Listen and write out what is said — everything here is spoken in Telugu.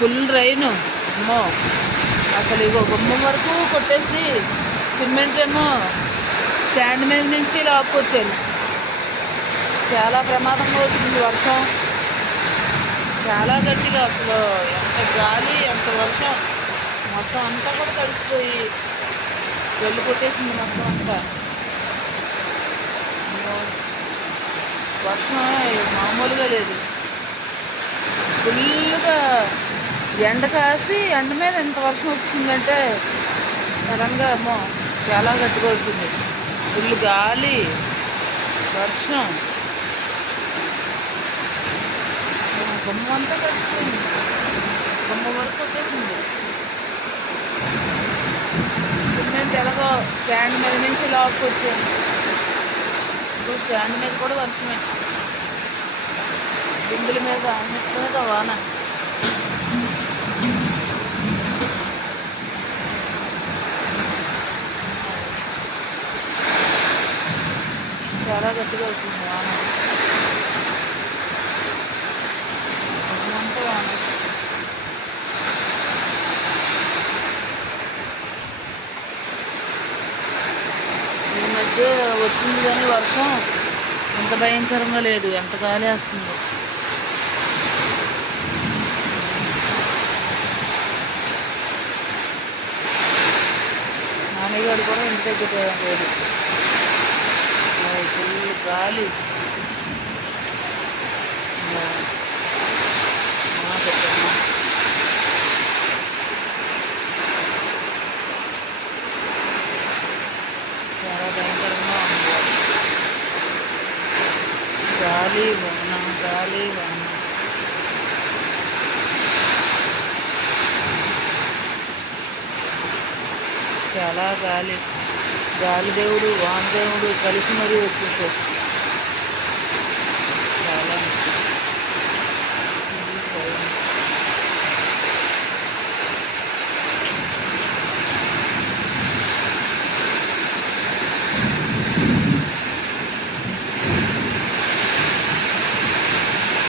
Full rain. అమ్మో! అసలు ఇగో గుమ్మం వరకు కొట్టేసి సిమెంట్ ఏమో స్టాండ్ మీద నుంచి లాక్కొచ్చాను. చాలా ప్రమాదంగా వచ్చింది వర్షం. చాలా గట్టిగా అసలు ఎంత గాలి ఎంత వర్షం మొత్తం అంతా కూడా తడిసిపోయి వెళ్ళి కొట్టేసింది మొత్తం అంతా. అమ్మో! వర్షం మామూలుగా లేదు. ఫుల్గా ఎండ కాసి ఎండ మీద ఎంత వర్షం వచ్చిందంటే సడన్గా అమ్మో చాలా గట్టిగా వచ్చింది. ఫుల్ గాలి వర్షం గుమ్మం అంతా కడిచిపోయింది. గుమ్మం వరకు వచ్చేసింది. సిమెంట్ ఎలాగో స్టాండ్ మీద నుంచి లాక్కొచ్చాను. ఇప్పుడు స్టాండ్ మీద కూడా వర్షమే. బిందుల మీద అన్నిటి మీద వాన. చాలా గట్టిగా వచ్చింది వాన. అంతా వాన. ఈ మధ్య వచ్చింది కానీ వర్షం ఎంత భయంకరంగా లేదు. ఎంత గాలి వస్తుందో. నాన్నగారు కూడా ఇంటి దగ్గర లేదు. ఫుల్ గాలి. చెప్పమ్మా. చాలా భయంకరంగా ఉంది. గాలి వాన గాలి వాన. చాలా గాలి. గాలి దేవుడు వాన దేవుడు కలిసి మరీ వచ్చేసారు.